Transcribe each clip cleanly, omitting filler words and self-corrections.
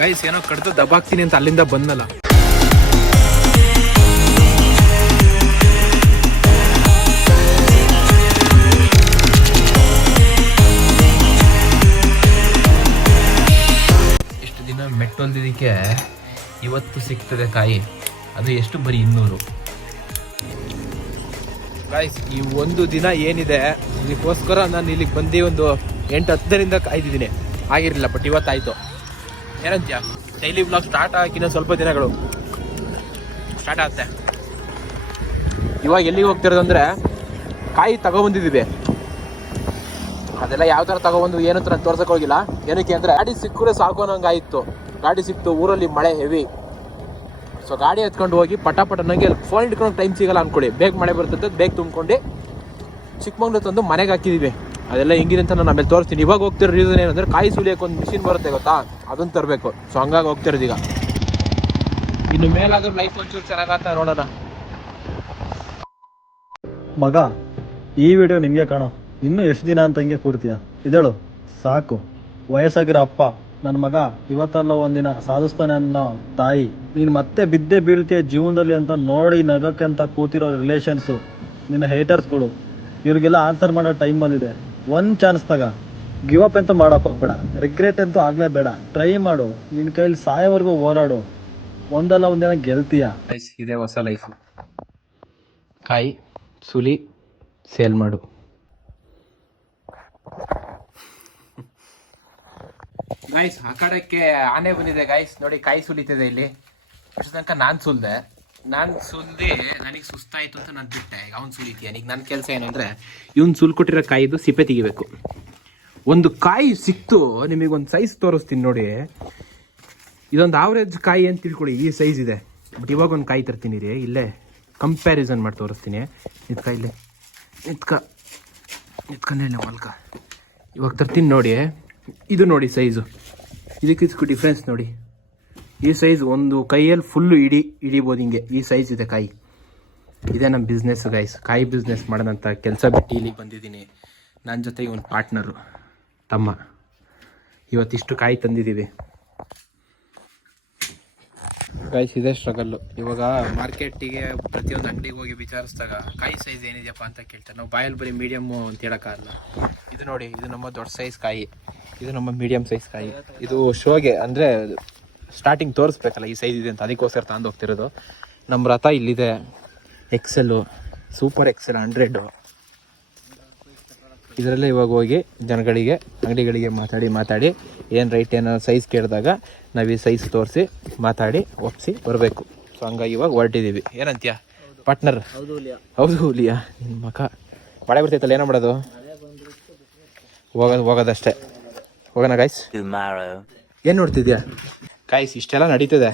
Guys ಏನೋ ಕಡ್ದು ದಬ್ಬಾಕ್ತೀನಿ ಅಂತ ಅಲ್ಲಿಂದ ಬಂದಲ್ಲ. ಇಷ್ಟು ದಿನ ಮೆಟ್ಟೊಂದಿದ್ದಕ್ಕೆ ಇವತ್ತು ಸಿಗ್ತದೆ ಕಾಯಿ. ಅದು ಎಷ್ಟು, ಬರೀ 200. ಗೈಸ್ ಈ ಒಂದು ದಿನ ಏನಿದೆ ಇದಕ್ಕೋಸ್ಕರ ನಾನು ಇಲ್ಲಿಗೆ ಬಂದು ಒಂದು 8-10 ದಿನದಿಂದ ಕಾಯ್ದಿದ್ದೀನಿ. ಆಗಿರಲಿಲ್ಲ, ಬಟ್ ಇವತ್ತಾಯಿತು. ಏನಂತೀಯ? ಡೈಲಿ ಬ್ಲಾಗ್ ಸ್ಟಾರ್ಟ್ ಆಗಿನ ಸ್ವಲ್ಪ ದಿನಗಳು ಸ್ಟಾರ್ಟ್ ಆಗುತ್ತೆ. ಇವಾಗ ಎಲ್ಲಿಗೆ ಹೋಗ್ತಿರೋದು ಅಂದರೆ ಕಾಯಿ ತಗೊಬಂದಿದ್ದೀವಿ. ಅದೆಲ್ಲ ಯಾವ ಥರ ತಗೊಬಂದು ಏನು ಥರ ತೋರ್ಸೋಕೆ ಹೋಗಿಲ್ಲ. ಏನಕ್ಕೆ ಅಂದರೆ ಗಾಡಿ ಸಿಕ್ಕರೆ ಸಾಕು ಅನ್ನೋಂಗೆ ಆಯಿತು. ಗಾಡಿ ಸಿಕ್ತು, ಊರಲ್ಲಿ ಮಳೆ ಹೆವಿ. ಸೊ ಗಾಡಿ ಎತ್ಕೊಂಡು ಹೋಗಿ ಪಟ ನನಗೆ ಫೋನ್ ಇಟ್ಕೊಂಡು ಟೈಮ್ ಸಿಗಲ್ಲ ಅಂದ್ಕೊಳ್ಳಿ. ಬೇಗ ಮಳೆ ಬರ್ತದೆ, ಬೇಗ ತುಂಬ್ಕೊಂಡು ಚಿಕ್ಕಮಂಗ್ಳೂರು ತಂದು ಮನೆಗೆ ಹಾಕಿದ್ದೀವಿ. ಅದೆಲ್ಲ ಹೆಂಗಿದೆ ಅಂತ ನಾನು ಆಮೇಲೆ ತೋರಿಸ್ತೀನಿ. ಇವಾಗ ಹೋಗ್ತಿರೋ ರೀಸನ್ ಏನಂದರೆ ಕಾಯಿ ಸುಲಿಯೋಕೆ ಒಂದು ಮಿಷಿನ್ ಬರುತ್ತೆ ಗೊತ್ತಾ, ಅದನ್ನು ತರಬೇಕು. ಸೊ ಹಂಗಾಗಿ ಹೋಗ್ತಿರೋದು ಈಗ. ಇನ್ನು ಮೇಲಾದ್ರೂ ಲೈಫ್ ಒಂಚೂರು ಚೆನ್ನಾಗತ್ತ ನೋಡೋಣ. ಮಗ, ಈ ವಿಡಿಯೋ ನಿಮಗೆ ಕಾಣೋ. ಇನ್ನೂ ಎಷ್ಟು ದಿನ ಅಂತ ಹಿಂಗೆ ಕೂರ್ತೀಯ? ಇದೇಳು ಸಾಕು. ವಯಸ್ಸಾಗಿರೋ ಅಪ್ಪ ನನ್ನ ಮಗ ಇವತ್ತಲ್ಲ ಒಂದಿನ ಸಾಧಿಸ್ತಾನೆ ಅನ್ನೋ ತಾಯಿ, ನೀನು ಮತ್ತೆ ಬಿದ್ದೆ ಬೀಳ್ತೀಯ ಜೀವನದಲ್ಲಿ ಅಂತ ನೋಡಿ ನಗಕ್ಕೆ ಅಂತ ಕೂತಿರೋ ರಿಲೇಷನ್ಸು, ನಿನ್ನ ಹೇಟರ್ಸ್ಗಳು, ಇವ್ರಿಗೆಲ್ಲ ಆನ್ಸರ್ ಮಾಡೋ ಟೈಮ್ ಬಂದಿದೆ. ಒಂದು ಚಾನ್ಸ್ ತಗ. ಗಿವ್ ಅಪ್ ಅಂತೂ ಮಾಡೋಕೆ ಹೋಗ್ಬೇಡ, ರಿಗ್ರೆಟ್ ಅಂತೂ ಆಗಲೇ ಬೇಡ. ಟ್ರೈ ಮಾಡು, ನಿನ್ನ ಕೈಲಿ ಸಾಯೋವರೆಗೂ ಹೋರಾಡು. ಒಂದಲ್ಲ ಒಂದಿನ ಗೆಲ್ತೀಯ. ಇದೇ ಹೊಸ ಲೈಫು. ಕಾಯಿ ಸುಲಿ, ಸೇಲ್ ಮಾಡು. ಗಾಯ್ಸ್ ಆ ಕಡೆಗೆ ಆನೆ ಬಂದಿದೆ ಗಾಯ್ಸ್. ನೋಡಿ ಕಾಯಿ ಸುಲಿತಿದೆ ಇಲ್ಲಿ. ಅಷ್ಟು ತನಕ ನಾನು ಸುಲಿದೆ. ನನಗೆ ಸುಸ್ತಾಯಿತು ಅಂತ ನಾನು ಬಿಟ್ಟೆ. ಈಗ ಅವ್ನು ಸುಲಿತೀಯ. ಈಗ ನನ್ನ ಕೆಲಸ ಏನಂದರೆ ಇವ್ನು ಸುಲ್ಕೊಟ್ಟಿರೋ ಕಾಯಿದು ಸಿಪ್ಪೆ ತೆಗಿಬೇಕು. ಒಂದು ಕಾಯಿ ಸಿಕ್ತು, ನಿಮಗೊಂದು ಸೈಜ್ ತೋರಿಸ್ತೀನಿ ನೋಡಿ. ಇದೊಂದು ಆವ್ರೇಜ್ ಕಾಯಿ ಅಂತ ತಿಳ್ಕೊಳ್ಳಿ, ಈ ಸೈಜ್ ಇದೆ. ಬಟ್ ಇವಾಗ ಒಂದು ಕಾಯಿ ತರ್ತೀನಿ ರೀ, ಇಲ್ಲೇ ಕಂಪ್ಯಾರಿಸನ್ ಮಾಡಿ ತೋರಿಸ್ತೀನಿ. ನಿತ್ಕ ಇಲ್ಲೇ ನಿತ್ಕೊಂಡೇನೆ ಮಲ್ಕ. ಇವಾಗ ತರ್ತೀನಿ ನೋಡಿ. ಇದು ನೋಡಿ ಸೈಜು, ಇದಕ್ಕೆ ಡಿಫ್ರೆನ್ಸ್ ನೋಡಿ. ಈ ಸೈಜ್ ಒಂದು ಕೈಯಲ್ಲಿ ಫುಲ್ಲು ಹಿಡಿಬೋದು ಹಿಂಗೆ. ಈ ಸೈಜ್ ಇದೆ ಕಾಯಿ. ಇದೇ ನಮ್ಮ ಬಿಸ್ನೆಸ್ ಗೈಸ್. ಕಾಯಿ ಬಿಸ್ನೆಸ್ ಮಾಡೋದಂತ ಕೆಲಸ ಬಿಟ್ಟು ಇಲ್ಲಿಗೆ ಬಂದಿದ್ದೀನಿ. ನನ್ನ ಜೊತೆಗೆ ಒಂದು ಪಾರ್ಟ್ನರು, ತಮ್ಮ. ಇವತ್ತಿಷ್ಟು ಕಾಯಿ ತಂದಿದ್ದೀವಿ ಗೈಸ್. ಇದೇ ಸ್ಟ್ರಗಲ್ಲು. ಇವಾಗ ಮಾರ್ಕೆಟಿಗೆ ಪ್ರತಿಯೊಂದು ಅಂಗಡಿಗೆ ಹೋಗಿ ವಿಚಾರಿಸಿದಾಗ ಕಾಯಿ ಸೈಜ್ ಏನಿದೆಯಪ್ಪ ಅಂತ ಕೇಳ್ತಾರೆ. ನಾವು ಬಾಯಲ್ಲಿ ಬರೀ ಮೀಡಿಯಮ್ಮು ಅಂತ ಹೇಳೋಕ್ಕಾಗಲ್ಲ. ಇದು ನೋಡಿ, ಇದು ನಮ್ಮ ದೊಡ್ಡ ಸೈಜ್ ಕಾಯಿ, ಇದು ನಮ್ಮ ಮೀಡಿಯಮ್ ಸೈಜ್ ಕಾಯಿ. ಇದು ಶೋಗೆ ಅಂದರೆ ಸ್ಟಾರ್ಟಿಂಗ್ ತೋರಿಸ್ಬೇಕಲ್ಲ ಈ ಸೈಜ್ ಇದೆ ಅಂತ, ಅದಕ್ಕೋಸ್ಕರ ತಗೊಂಡು ಹೋಗ್ತಿರೋದು. ನಮ್ಮ ರಥ ಇಲ್ಲಿದೆ. XL, super XL 100. ಇದರಲ್ಲೇ ಇವಾಗ ಹೋಗಿ ಜನಗಳಿಗೆ, ಅಂಗಡಿಗಳಿಗೆ ಮಾತಾಡಿ ಏನು ರೈಟ್ ಏನೋ ಸೈಜ್ ಕೇಳಿದಾಗ ನಾವು ಈ ಸೈಜ್ ತೋರಿಸಿ ಮಾತಾಡಿ ಒಪ್ಪಿಸಿ ಬರಬೇಕು. ಸೊ ಹಂಗಾಗಿ ಇವಾಗ ಹೊರಟಿದ್ದೀವಿ. ಏನಂತೀಯ ಪಾರ್ಟ್ನರ್? ಹೌದು ಹುಲಿಯಾ ನಿನ್ನ ಮಕ. ಮಳೆ ಬರ್ತೈತಲ್ಲ, ಏನೋ ಮಾಡೋದು? ಹೋಗೋದಷ್ಟೇ. ಹೋಗೋಣ ಗಾಯ್ಸ್. ಏನು ನೋಡ್ತಿದ್ಯಾ ಗಾಯ್ಸ್? ಇಷ್ಟೆಲ್ಲ ನಡೀತದೆ.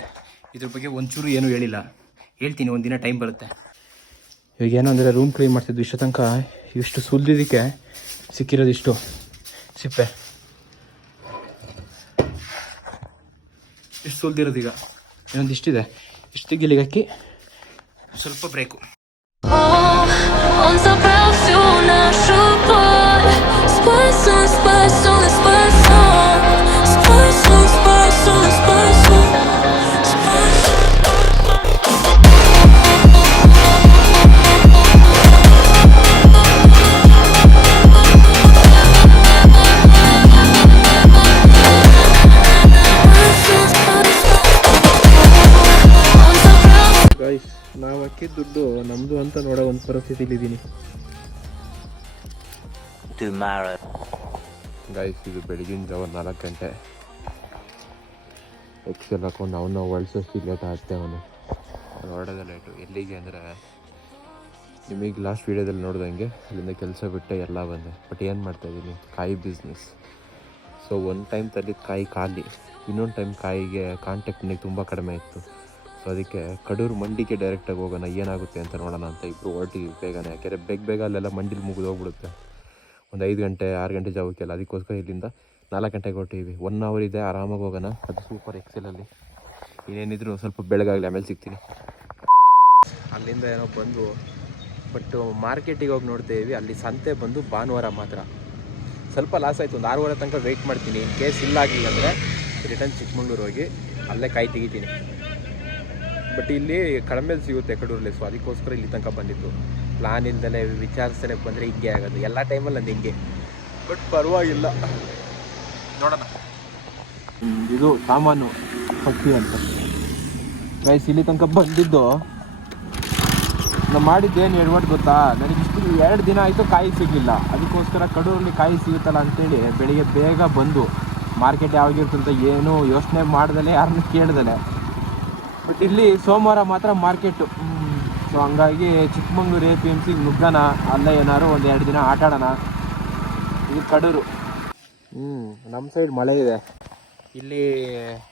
ಇದ್ರ ಬಗ್ಗೆ ಒಂಚೂರು ಏನೂ ಹೇಳಿಲ್ಲ. ಹೇಳ್ತೀನಿ, ಒಂದಿನ ಟೈಮ್ ಬರುತ್ತೆ. ಇವಾಗ ಏನೋ ಅಂದರೆ ರೂಮ್ ಕ್ಲೀನ್ ಮಾಡ್ತಿದ್ವಿ. ಇಷ್ಟು ತನಕ ಇಷ್ಟು ಸುಲಿದಿದ್ದಕ್ಕೆ ಸಿಕ್ಕಿರೋದು ಇಷ್ಟು ಸಿಪ್ಪೆ. ಇಷ್ಟು ಸುಲಿದಿರೋದು. ಈಗ ಇನ್ನೊಂದು ಇಷ್ಟಿದೆ. ಇಷ್ಟು ತೆಗಿಲಿಗೆ ಹಾಕಿ ಸ್ವಲ್ಪ ಬ್ರೇಕು. ನಾವು ಹಾಕಿದ ದುಡ್ಡು ನಮ್ಮದು ಅಂತ ನೋಡೋ ಒಂದು ಪರಿಸ್ಥಿತಿಲಿದ್ದೀನಿ ಗೈಸ್. ಇದು ಬೆಳಗಿನ ಜಾವ 4 ಗಂಟೆ. ಎಕ್ಸೆಲ್ ಹಾಕೊಂಡು ನಾವು ಹೊಳ್ಸೋಷ್ಟು ಲೇಟ್ ಆಗ್ತೇವೆ. ಅವನು ಹೊರಡೋದೇ ಲೇಟು. ಎಲ್ಲಿಗೆ ಅಂದರೆ ನಿಮಗೆ ಲಾಸ್ಟ್ ವೀಡಿಯೋದಲ್ಲಿ ನೋಡ್ದಂಗೆ ಅಲ್ಲಿಂದ ಕೆಲಸ ಬಿಟ್ಟು ಎಲ್ಲ ಬಂದೆ. ಬಟ್ ಏನು ಮಾಡ್ತಾಯಿದ್ದೀನಿ, ಕಾಯಿ ಬಿಸ್ನೆಸ್. ಸೊ ಒಂದು ಟೈಮ್ ತಂದಿದ್ದು ಕಾಯಿ ಖಾಲಿ, ಇನ್ನೊಂದು ಟೈಮ್ ಕಾಯಿಗೆ ಕಾಂಟ್ಯಾಕ್ಟ್ ನನಗೆ ತುಂಬ ಕಡಿಮೆ ಇತ್ತು. ಸೊ ಅದಕ್ಕೆ ಕಡೂರು ಮಂಡಿಗೆ ಡೈರೆಕ್ಟಾಗಿ ಹೋಗೋಣ, ಏನಾಗುತ್ತೆ ಅಂತ ನೋಡೋಣ ಅಂತ ಇಬ್ಬರು ಹೊರಟಿದ್ದೀವಿ ಬೇಗನೆ. ಯಾಕೆಂದರೆ ಬೇಗ ಅಲ್ಲೆಲ್ಲ ಮಂಡಿಲಿ ಮುಗಿದು ಹೋಗ್ಬಿಡುತ್ತೆ ಒಂದು 5 ಗಂಟೆ 6 ಗಂಟೆ ಜಾವಕ್ಕೆಲ್ಲ. ಅದಕ್ಕೋಸ್ಕರ ಇಲ್ಲಿಂದ 4 ಗಂಟೆಗೆ ಹೊರಟಿದ್ದೀವಿ. 1 hour ಇದೆ, ಆರಾಮಾಗಿ ಹೋಗೋಣ. ಅದು ಸೂಪರ್ ಎಕ್ಸೆಲಲ್ಲಿ. ಇನ್ನೇನಿದ್ರು ಸ್ವಲ್ಪ ಬೆಳಗಾಗಲಿ, ಆಮೇಲೆ ಸಿಗ್ತೀನಿ. ಅಲ್ಲಿಂದ ಏನೋ ಬಂದು ಬಟ್ ಮಾರ್ಕೆಟಿಗೆ ಹೋಗಿ ನೋಡ್ತೀವಿ. ಅಲ್ಲಿ ಸಂತೆ ಬಂದು ಭಾನುವಾರ ಮಾತ್ರ. ಸ್ವಲ್ಪ ಲಾಸ್ ಆಯಿತು. ಒಂದು 6 ಗಂಟೆ ತನಕ ವೆಯ್ಟ್ ಮಾಡ್ತೀನಿ. ಕೇಸ್ ಇಲ್ಲ ಆಗಲಿಲ್ಲ ಅಂದರೆ ಮತ್ತು ರಿಟರ್ನ್ ಚಿಕ್ಕಮಂಗ್ಳೂರು ಹೋಗಿ ಅಲ್ಲೇ ಕಾಯಿ ತೆಗಿತೀನಿ. ಬಟ್ ಇಲ್ಲಿ ಕಡಿಮೆ ಸಿಗುತ್ತೆ ಕಡೂರಲ್ಲಿ, ಸೊ ಅದಕ್ಕೋಸ್ಕರ ಇಲ್ಲಿ ತನಕ ಬಂದಿತ್ತು. ಪ್ಲಾನ್ ಇಲ್ದಲೇ ವಿಚಾರಿಸಲೇ ಬಂದರೆ ಹಿಂಗೆ ಆಗೋದು ಎಲ್ಲ ಟೈಮಲ್ಲಿ ನಂದು ಹಿಂಗೆ. ಬಟ್ ಪರವಾಗಿಲ್ಲ, ನೋಡೋಣ. ಇದು ಸಾಮಾನು ಪಕ್ಷಿ ಅಂತ ಗೈಸ್. ಇಲ್ಲಿ ತನಕ ಬಂದಿದ್ದು ನಾನು ಮಾಡಿದ್ದೇನು ಎಡವಟ್ಟು ಗೊತ್ತಾ, ನನಗೆ ಇಷ್ಟು 2 ದಿನ ಆಯಿತು ಕಾಯಿ ಸಿಗಲಿಲ್ಲ. ಅದಕ್ಕೋಸ್ಕರ ಕಡೂರಲ್ಲಿ ಕಾಯಿ ಸಿಗುತ್ತಲ್ಲ ಅಂತೇಳಿ ಬೆಳಿಗ್ಗೆ ಬೇಗ ಬಂದು ಮಾರ್ಕೆಟ್ ಯಾವಾಗಿರ್ತಂತ ಏನು ಯೋಚನೆ ಮಾಡ್ದಲೆ, ಯಾರನ್ನ ಕೇಳ್ದಲೆ. ಬಟ್ ಇಲ್ಲಿ ಸೋಮವಾರ ಮಾತ್ರ ಮಾರ್ಕೆಟು. ಸೊ ಹಂಗಾಗಿ ಚಿಕ್ಕಮಂಗ್ಳೂರು APMC ನುಗ್ಗೋಣ, ಅಲ್ಲೇ ಏನಾದ್ರು 1-2 ದಿನ ಆಟ ಆಡೋಣ. ಇದು ಕಡೂರು. ನಮ್ಮ ಸೈಡ್ ಮಳೆ ಇದೆ. ಇಲ್ಲಿ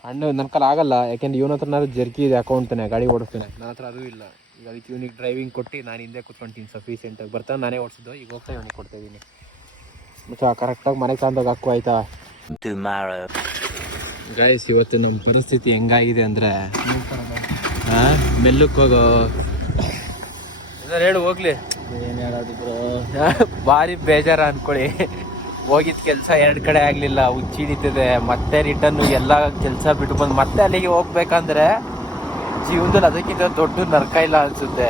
ಹಣ್ಣು ನನ್ನ ಕೈಲಿ ಆಗಲ್ಲ, ಯಾಕೆಂದ್ರೆ ಇವನ ಹತ್ರನಾದ್ರು ಜರ್ಕಿ ಇದೆ, ಅಕೌಂಟ್ನೇ ಗಾಡಿ ಓಡಿಸ್ತಾನೆ. ನನ್ನ ಹತ್ರ ಅದು ಇಲ್ಲ. ಈಗ ಅದಕ್ಕೆ ಇವನಿಗೆ ಡ್ರೈವಿಂಗ್ ಕೊಟ್ಟು ನಾನು ಹಿಂದೆ ಕೂತ್ಕೊಂತೀನಿ ಸಫಿಷಿಯೆಂಟಾಗಿ. ಬರ್ತಾನೆ ನಾನೇ ಓಡಿಸಿದ್ದು, ಈಗ ಹೋಗ್ತಾ ಇವನಿಗೆ ಕೊಡ್ತಾಯಿದ್ದೀನಿ. ಮತ್ತು ಕರೆಕ್ಟಾಗಿ ಮನೆಗೆ ತಂದಾಗ ಹಾಕು ಆಯಿತಾ. ಗೈಸ್ ಇವತ್ತು ನಮ್ಮ ಪರಿಸ್ಥಿತಿ ಹೆಂಗಾಗಿದೆ ಅಂದರೆ, ಮೆಲ್ಲಕ್ಕೆ ಹೋಗೋ ಹೇಳು ಹೋಗ್ಲಿ. ಏನು ಹೇಳೋದು ಬ್ರೋ, ಭಾರಿ ಬೇಜಾರ ಅಂದ್ಕೊಳ್ಳಿ. ಹೋಗಿದ್ದ ಕೆಲಸ 2 ಕಡೆ ಆಗಲಿಲ್ಲ, ಹುಚ್ಚಿಡಿತದೆ. ಮತ್ತೆ ರಿಟರ್ನು ಎಲ್ಲ ಕೆಲಸ ಬಿಟ್ಟು ಬಂದು ಮತ್ತೆ ಅಲ್ಲಿಗೆ ಹೋಗ್ಬೇಕಂದ್ರೆ ಜೀವನದಲ್ಲಿ ಅದಕ್ಕಿಂತ ದೊಡ್ಡ ನರಕ ಇಲ್ಲ ಅನಿಸುತ್ತೆ.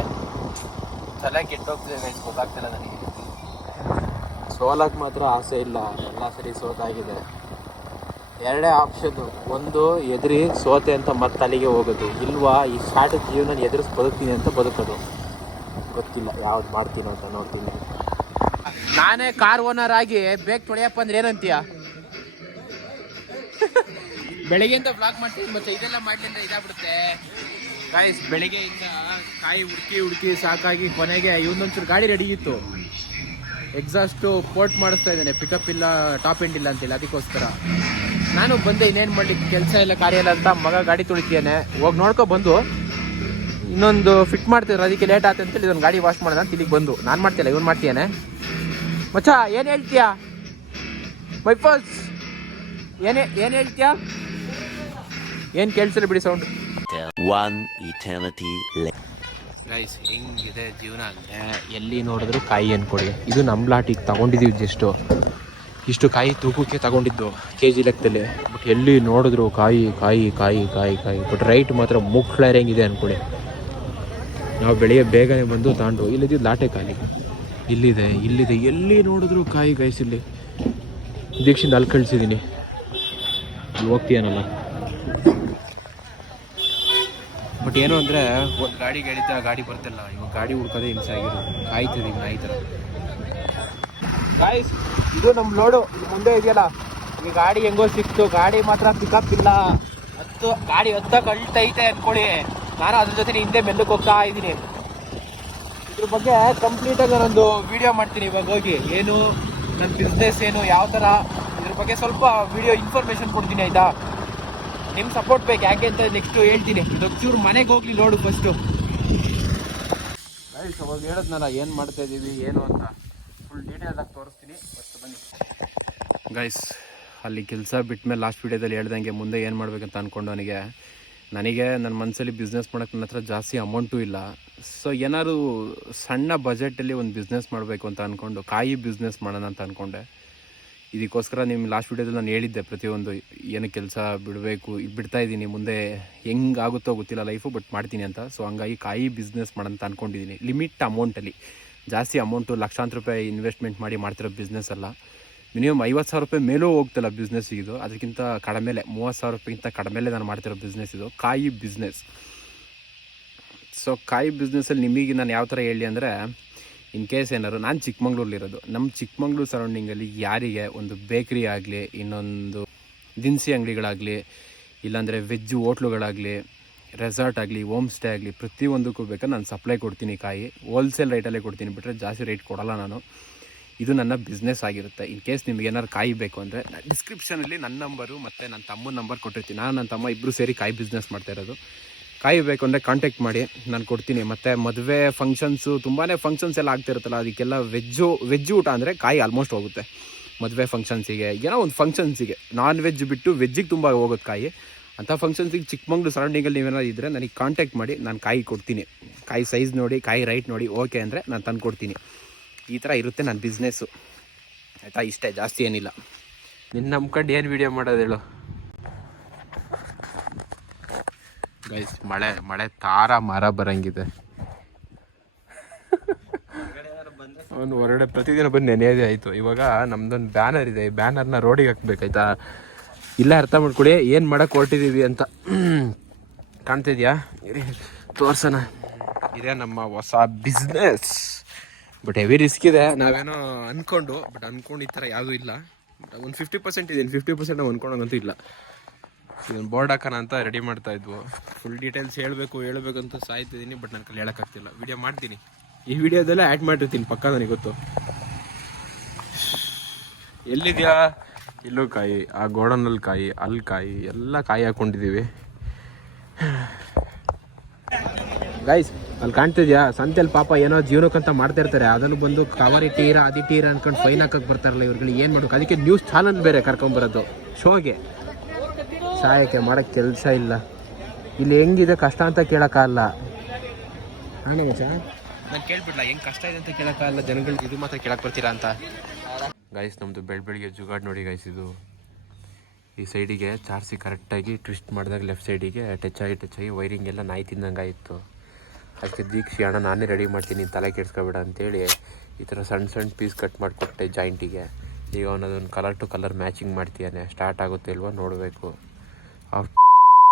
ತಲೆ ಕೆಟ್ಟೋಗ್ತದೆ ಗೈಸ್, ಗೊತ್ತಾಗ್ತಿಲ್ಲ ನನಗೆ. ಸೋಲಕ್ಕೆ ಮಾತ್ರ ಆಸೆ ಇಲ್ಲ, ಎಲ್ಲ ಸರಿ ಸೋತಾಗಿದೆ. 2 ಆಪ್ಷನ್ನು, ಒಂದು ಎದುರಿ ಸೋತೆ ಅಂತ ಮತ್ತೆ ಅಲ್ಲಿಗೆ ಹೋಗೋದು, ಇಲ್ವಾ ಈ ಶಾರ್ಟ್ ಜೀವನ ಎದುರಿಸಿ ಬದುಕ್ತೀನಿ ಅಂತ ಬದುಕೋದು. ಗೊತ್ತಿಲ್ಲ ಯಾವ್ದು ಮಾಡ್ತೀನಿ ಅಂತ, ನೋಡ್ತೀನಿ. ನಾನೇ ಕಾರ್ ಓನರ್ ಆಗಿ ಬೇಕ್ ತೊಳೆಯಪ್ಪ ಅಂದ್ರೆ ಏನಂತೀಯ? ಬೆಳಿಗ್ಗೆಯಿಂದ ಬ್ಲಾಗ್ ಮಾಡ್ತೀನಿ, ಮತ್ತೆ ಇದೆಲ್ಲ ಮಾಡ್ಲಿಂದ ಇದಾಗ್ಬಿಡುತ್ತೆ ಗಾಯ್ಸ್. ಬೆಳಿಗ್ಗೆಯಿಂದ ಕಾಯಿ ಹುಡುಕಿ ಸಾಕಾಗಿ ಕೊನೆಗೆ ಇವನೊಂಚೂರು ಗಾಡಿ ರೆಡಿ ಇತ್ತು. ಎಕ್ಸಾಸ್ಟು ಪೋರ್ಟ್ ಮಾಡಿಸ್ತಾ ಇದ್ದಾನೆ, ಪಿಕಪ್ ಇಲ್ಲ, ಟಾಪ್ ಎಂಡ್ ಇಲ್ಲ ಅಂತಿಲ್ಲ. ಅದಕ್ಕೋಸ್ಕರ ನಾನು ಬಂದೆ, ಇನ್ನೇನು ಮಾಡ್ಲಿಕ್ಕೆ ಕೆಲಸ ಇಲ್ಲ ಕಾರ್ಯ ಇಲ್ಲ ಅಂತ. ಮಗ ಗಾಡಿ ತುಳಿತಿದ್ದಾನೆ, ಹೋಗಿ ನೋಡ್ಕೊ ಬಂದು ಇನ್ನೊಂದು ಫಿಟ್ ಮಾಡ್ತಿದ್ರು, ಅದಕ್ಕೆ ಲೇಟ್ ಆಯ್ತು ಅಂತೇಳಿ ಇದೊಂದು ಗಾಡಿ ವಾಶ್ ಮಾಡೋಣ ಅಂತ ಇಲ್ಲಿಗೆ ಬಂದು. ನಾನು ಮಾಡ್ತಿಲ್ಲ, ಇವ್ನು ಮಾಡ್ತೀಯಾನೆ. ಮಚ್ಚ ಏನು ಹೇಳ್ತೀಯಾ ಮೈಫಸ್? ಏನು ಹೇಳ್ತೀಯಾ? ಏನು ಕೇಳಿಸಿಲ್ಲ ಬಿಡಿ ಸೌಂಡ್. ಗೈಸ್ ಹೆಂಗಿದೆ ಜೀವನ ಅಂದರೆ, ಎಲ್ಲಿ ನೋಡಿದ್ರು ಕಾಯಿ ಅನ್ಕೊಳ್ಳಿ. ಇದು ನಮ್ಮ ಲಾಟಿಗೆ ತಗೊಂಡಿದ್ದೀವಿ, ಇಷ್ಟು ಕಾಯಿ ತೂಕಕ್ಕೆ ತಗೊಂಡಿದ್ದು KG ಲೆಕ್ಕದಲ್ಲಿ. ಬಟ್ ಎಲ್ಲಿ ನೋಡಿದ್ರು ಕಾಯಿ ಕಾಯಿ ಕಾಯಿ ಕಾಯಿ ಕಾಯಿ. ಬಟ್ ರೈಟ್ ಮಾತ್ರ ಮುಕ್ಳರಂಗಿದೆ ಅಂದ್ಕೊಳ್ಳಿ. ನಾವು ಬೆಳಿಗ್ಗೆ ಬೇಗನೆ ಬಂದು ತಾಂಡು ಇಲ್ಲಿದ್ದು ಲಾಟೆ ಖಾಲಿ. ಇಲ್ಲಿದೆ ಎಲ್ಲಿ ನೋಡಿದ್ರು ಕಾಯಿ ಗೈಸ್. ಇಲ್ಲಿ ದೀಕ್ಷಿಂದ ಅಲ್ಲಿ ಕಳಿಸಿದ್ದೀನಿ, ಅಲ್ಲಿ ಹೋಗ್ತೀಯನಲ್ಲ. ಬಟ್ ಏನು ಅಂದರೆ, ಒಂದು ಗಾಡಿ ಎಳಿತಾ ಗಾಡಿ ಬರ್ತಿಲ್ಲ. ಇವಾಗ ಗಾಡಿ ಹುಡ್ಕೋದೇ ಹಿಂಸೆ ಆಗಿರೋದು. ಕಾಯ್ತದೆ ನಾಯಿ ಥರ ಗಾಯ್ಸ್. ಇದು ನಮ್ಮ ಲೋಡು ಮುಂದೆ ಇದೆಯಲ್ಲ, ಈ ಗಾಡಿ ಹೆಂಗೋ ಸಿಕ್ತು. ಗಾಡಿ ಮಾತ್ರ ಪಿಕಪ್ ಇಲ್ಲ, ಗಾಡಿ ಹತ್ತಕ್ಕೆ ಅಳ್ತೈತೆ ಅಂದ್ಕೊಳ್ಳಿ. ನಾನು ಅದ್ರ ಜೊತೆ ಹಿಂದೆ ಮೆಲ್ಲಕ್ಕೆ ಹೋಗ್ತಾ ಇದ್ದೀನಿ. ಇದ್ರ ಬಗ್ಗೆ ಕಂಪ್ಲೀಟಾಗಿ ನಾನೊಂದು ವಿಡಿಯೋ ಮಾಡ್ತೀನಿ ಇವಾಗ ಹೋಗಿ. ಏನು ನನ್ನ ಬಿಸ್ನೆಸ್ ಏನು, ಯಾವ ಥರ, ಇದ್ರ ಬಗ್ಗೆ ಸ್ವಲ್ಪ ವಿಡಿಯೋ ಇನ್ಫಾರ್ಮೇಷನ್ ಕೊಡ್ತೀನಿ ಆಯಿತಾ. ನಿಮ್ಮ ಸಪೋರ್ಟ್ ಬೇಕು, ಯಾಕೆ ಅಂತ ನೆಕ್ಸ್ಟು ಹೇಳ್ತೀನಿ. ಇದೊಂಚೂರು ಮನೆಗೆ ಹೋಗ್ಲಿ ನೋಡು ಫಸ್ಟು. ಗೈಸ್ ಅವಾಗ ಹೇಳಿದ್ನಲ್ಲ ಏನು ಮಾಡ್ತಾ ಇದ್ದೀವಿ ಏನು ಅಂತ, ಫುಲ್ ಡೀಟೇಲ್ದಾಗಿ ತೋರಿಸ್ತೀನಿ. ಫಸ್ಟ್ ಬನ್ನಿ ಗೈಸ್. ಅಲ್ಲಿ ಕೆಲಸ ಬಿಟ್ಟ ಮೇಲೆ ಲಾಸ್ಟ್ ವೀಡಿಯೋದಲ್ಲಿ ಹೇಳ್ದಂಗೆ ಮುಂದೆ ಏನು ಮಾಡ್ಬೇಕಂತ ಅಂದ್ಕೊಂಡು ನನಗೆ ನನ್ನ ಮನಸ್ಸಲ್ಲಿ ಬಿಸ್ನೆಸ್ ಮಾಡೋಕ್ಕೆ ನನ್ನ ಹತ್ರ ಜಾಸ್ತಿ ಅಮೌಂಟು ಇಲ್ಲ. ಸೊ ಏನಾದ್ರು ಸಣ್ಣ ಬಜೆಟಲ್ಲಿ ಒಂದು ಬಿಸ್ನೆಸ್ ಮಾಡಬೇಕು ಅಂತ ಅಂದ್ಕೊಂಡು ಕಾಯಿ ಬಿಸ್ನೆಸ್ ಮಾಡೋಣ ಅಂತ ಅಂದ್ಕೊಂಡೆ. ಇದಕ್ಕೋಸ್ಕರ ನಿಮ್ಮ ಲಾಸ್ಟ್ ವೀಡಿಯೋದಲ್ಲಿ ನಾನು ಹೇಳಿದ್ದೆ ಪ್ರತಿಯೊಂದು ಏನು ಕೆಲಸ ಬಿಡಬೇಕು, ಇದು ಬಿಡ್ತಾಯಿದ್ದೀನಿ. ಮುಂದೆ ಹೆಂಗಾಗುತ್ತೋ ಗೊತ್ತಿಲ್ಲ ಲೈಫು, ಬಟ್ ಮಾಡ್ತೀನಿ ಅಂತ. ಸೊ ಹಂಗಾಗಿ ಕಾಯಿ ಬಿಸ್ನೆಸ್ ಮಾಡೋಂತ ಅಂದ್ಕೊಂಡಿದ್ದೀನಿ. ಲಿಮಿಟ್ ಅಮೌಂಟಲ್ಲಿ, ಜಾಸ್ತಿ ಅಮೌಂಟು ಲಕ್ಷಾಂತರ ರೂಪಾಯಿ ಇನ್ವೆಸ್ಟ್ಮೆಂಟ್ ಮಾಡಿ ಮಾಡ್ತಿರೋ ಬಿಸ್ನೆಸ್ ಅಲ್ಲ. ಮಿನಿಮಮ್ 50,000 ರೂಪಾಯಿ ಮೇಲೂ ಹೋಗ್ತಲ್ಲ ಬಿಸ್ನೆಸ್ ಇದು. ಅದಕ್ಕಿಂತ ಕಡಿಮೆಲೆ 30,000 ರೂಪಾಯಿಗಿಂತ ಕಡಿಮೆಲೆ ನಾನು ಮಾಡ್ತಿರೋ ಬಿಸ್ನೆಸ್ ಇದು, ಕಾಯಿ ಬಿಸ್ನೆಸ್. ಸೊ ಕಾಯಿ ಬಿಸ್ನೆಸ್ಸಲ್ಲಿ ನಿಮಗೆ ನಾನು ಯಾವ ಥರ ಹೇಳಿ ಅಂದರೆ, ಇನ್ ಕೇಸ್ ಏನಾದ್ರು, ನಾನು ಚಿಕ್ಕಮಂಗ್ಳೂರಲ್ಲಿರೋದು. ನಮ್ಮ ಚಿಕ್ಕಮಂಗ್ಳೂರು ಸರೌಂಡಿಂಗಲ್ಲಿ ಯಾರಿಗೆ ಒಂದು ಬೇಕ್ರಿ ಆಗಲಿ, ಇನ್ನೊಂದು ದಿನಸಿ ಅಂಗಡಿಗಳಾಗಲಿ, ಇಲ್ಲಾಂದರೆ ವೆಜ್ ಹೋಟ್ಲುಗಳಾಗಲಿ, ರೆಸಾರ್ಟ್ ಆಗಲಿ, ಹೋಮ್ ಸ್ಟೇ ಆಗಲಿ, ಪ್ರತಿಯೊಂದಕ್ಕೂ ಬೇಕಾದ್ರೆ ನಾನು ಸಪ್ಲೈ ಕೊಡ್ತೀನಿ. ಕಾಯಿ ಹೋಲ್ಸೇಲ್ ರೇಟಲ್ಲೇ ಕೊಡ್ತೀನಿ, ಬಿಟ್ಟರೆ ಜಾಸ್ತಿ ರೇಟ್ ಕೊಡೋಲ್ಲ ನಾನು. ಇದು ನನ್ನ ಬಿಸ್ನೆಸ್ ಆಗಿರುತ್ತೆ. ಇನ್ ಕೇಸ್ ನಿಮ್ಗೆ ಏನಾದ್ರು ಕಾಯಿ ಬೇಕು ಅಂದರೆ ಡಿಸ್ಕ್ರಿಪ್ಷನಲ್ಲಿ ನನ್ನ ನಂಬರು ಮತ್ತು ನನ್ನ ತಮ್ಮನ ನಂಬರ್ ಕೊಟ್ಟಿರ್ತೀನಿ. ನಾನು ನನ್ನ ತಮ್ಮ ಇಬ್ಬರು ಸೇರಿ ಕಾಯಿ ಬಿಸ್ನೆಸ್ ಮಾಡ್ತಾ ಇರೋದು. ಕಾಯಿ ಬೇಕು ಅಂದರೆ ಕಾಂಟ್ಯಾಕ್ಟ್ ಮಾಡಿ, ನಾನು ಕೊಡ್ತೀನಿ. ಮತ್ತು ಮದುವೆ ಫಂಕ್ಷನ್ಸು, ತುಂಬಾ ಫಂಕ್ಷನ್ಸ್ ಎಲ್ಲ ಆಗ್ತಿರುತ್ತಲ್ಲ, ಅದಕ್ಕೆಲ್ಲ ವೆಜ್ ಊಟ ಅಂದರೆ ಕಾಯಿ ಆಲ್ಮೋಸ್ಟ್ ಹೋಗುತ್ತೆ. ಮದುವೆ ಫಂಕ್ಷನ್ಸಿಗೆ, ಏನೋ ಒಂದು ಫಂಕ್ಷನ್ಸಿಗೆ ನಾನ್ ವೆಜ್ ಬಿಟ್ಟು ವೆಜ್ಜಿಗೆ ತುಂಬ ಹೋಗೋದು ಕಾಯಿ. ಅಂಥ ಫಂಕ್ಷನ್ಸಿಗೆ ಚಿಕ್ಕಮಂಗ್ಳೂರು ಸರೌಂಡಿಂಗಲ್ಲಿ ನೀವೇನಾದ್ರು ಇದ್ದರೆ ನನಗೆ ಕಾಂಟ್ಯಾಕ್ಟ್ ಮಾಡಿ, ನಾನು ಕಾಯಿ ಕೊಡ್ತೀನಿ. ಕಾಯಿ ಸೈಜ್ ನೋಡಿ, ಕಾಯಿ ರೈಟ್ ನೋಡಿ ಓಕೆ ಅಂದರೆ ನಾನು ತಂದು ಕೊಡ್ತೀನಿ. ಈ ಥರ ಇರುತ್ತೆ ನನ್ನ ಬಿಸ್ನೆಸ್ಸು ಆಯಿತಾ. ಇಷ್ಟೇ, ಜಾಸ್ತಿ ಏನಿಲ್ಲ. ನಿನ್ನ ನಂಬ್ಕೊಂಡು ಏನು ವೀಡಿಯೋ ಮಾಡೋದು ಹೇಳು. ಗೈಸ್ ಮಳೆ ತಾರ ಮಾರ ಬರಂಗಿದೆ. ಅವನು ಹೊರಗಡೆ ಪ್ರತಿದಿನ ಬಂದು ನೆನೆಯೋದೇ ಆಯಿತು. ಇವಾಗ ನಮ್ದೊಂದು ಬ್ಯಾನರ್ ಇದೆ, ಈ ಬ್ಯಾನರ್ನ ರೋಡಿಗೆ ಹಾಕ್ಬೇಕಾಯ್ತಾ. ಇಲ್ಲ ಅರ್ಥ ಮಾಡ್ಕೊಳ್ಳಿ ಏನು ಮಾಡಕ್ಕೆ ಹೊರಟಿದ್ದೀವಿ ಅಂತ. ಕಾಣ್ತಿದ್ಯಾ? ತೋರ್ಸೋಣ. ಇದೇ ನಮ್ಮ ಹೊಸ ಬಿಸ್ನೆಸ್. ಬಟ್ ಹೆವಿ ರಿಸ್ಕ್ ಇದೆ. ನಾವೇನೋ ಅಂದ್ಕೊಂಡು ಈ ಥರ ಯಾವುದೂ ಇಲ್ಲ. ಒಂದು 50% ಇದೆ, 50% ನಾವು ಅಂದ್ಕೊಂಡಂಗಂತೂ ಇಲ್ಲ. ಇದನ್ನು ಬೋರ್ಡ್ ಹಾಕೋಣ ಅಂತ ರೆಡಿ ಮಾಡ್ತಾ ಇದ್ವು. ಫುಲ್ ಡೀಟೇಲ್ಸ್ ಹೇಳಬೇಕಂತ ಸಾಯ್ತಿದ್ದೀನಿ. ಬಟ್ ನನ್ನ ಕೈಲಿ ಹೇಳೋಕ್ಕಾಗ್ತಿಲ್ಲ. ವಿಡಿಯೋ ಮಾಡ್ತೀನಿ, ಈ ವಿಡಿಯೋದೆಲ್ಲ ಆ್ಯಡ್ ಮಾಡಿರ್ತೀನಿ ಪಕ್ಕ, ನನಗೆ ಗೊತ್ತು. ಎಲ್ಲಿದೆಯಾ? ಇಲ್ಲೂ ಕಾಯಿ, ಆ ಗೋಡನಲ್ಲಿ ಕಾಯಿ, ಅಲ್ಲಿ ಕಾಯಿ, ಎಲ್ಲ ಕಾಯಿ ಹಾಕ್ಕೊಂಡಿದ್ದೀವಿ. ಗೈಸ್ ಅಲ್ಲಿ ಕಾಣ್ತಿದ್ಯಾ? ಸಂತೆಯಲ್ಲಿ ಪಾಪ ಏನೋ ಜೀವನಕ್ಕಂತ ಮಾಡ್ತಾ ಇರ್ತಾರೆ. ಅದನ್ನು ಬಂದು ಕವರಿ ಟೀರ ಅದಿ ಟೀರ ಅನ್ಕೊಂಡು ಫೈನ್ ಹಾಕಕ್ಕೆ ಬರ್ತಾರಲ್ಲ ಇವ್ರುಗಳು. ಏನು ಮಾಡ್ಬೇಕು? ಅದಕ್ಕೆ ನ್ಯೂಸ್ ಚಾನಲ್ ಬೇರೆ ಕರ್ಕೊಂಬರೋದು ಶೋಗೆ. ಸಹಾಯಕ್ಕೆ ಮಾಡೋಕ್ಕೆ ಕೆಲಸ ಇಲ್ಲ. ಇಲ್ಲಿ ಹೆಂಗಿದೆ ಕಷ್ಟ ಅಂತ ಕೇಳೋಕ್ಕಾಗಲ್ಲ. ಹಾಂ ಮಚ್ಚ, ನಾನು ಕೇಳ್ಬಿಡ್ಲ ಹೆಂಗೆ ಕಷ್ಟ ಇದೆ ಅಂತ ಕೇಳೋಕ್ಕಾಗಲ್ಲ ಜನಗಳಿಗೆ. ಇದು ಮಾತ್ರ ಕೇಳಕ್ಕೆ ಬರ್ತೀರಾ ಅಂತ. ಗೈಸ್ ನಮ್ಮದು ಬೆಳಗ್ಗೆ ಜುಗಾಡ್ ನೋಡಿ ಗೈಸ್. ಇದು ಈ ಸೈಡಿಗೆ ಚಾರ್ಸಿ ಕರೆಕ್ಟಾಗಿ ಟ್ವಿಸ್ಟ್ ಮಾಡಿದಾಗ ಲೆಫ್ಟ್ ಸೈಡಿಗೆ ಟಚ್ ಆಗಿ ವೈರಿಂಗ್ ಎಲ್ಲ ನಾಯಿ ತಿನ್ನಂಗೆ ಇತ್ತು. ಅದಕ್ಕೆ ದೀಕ್ಷಿ ಅಣ್ಣ ನಾನೇ ರೆಡಿ ಮಾಡ್ತೀನಿ, ತಲೆ ಕೆಡ್ಸ್ಕೊಬೇಡ ಅಂತೇಳಿ ಈ ಥರ ಸಣ್ಣ ಪೀಸ್ ಕಟ್ ಮಾಡಿಕೊಟ್ಟೆ ಜಾಯಿಂಟಿಗೆ. ಈಗ ಅವನದೊಂದು ಕಲರ್ ಟು ಕಲರ್ ಮ್ಯಾಚಿಂಗ್ ಮಾಡ್ತೀಯಾನೆ. ಸ್ಟಾರ್ಟ್ ಆಗುತ್ತೆ ಇಲ್ವಾ ನೋಡಬೇಕು.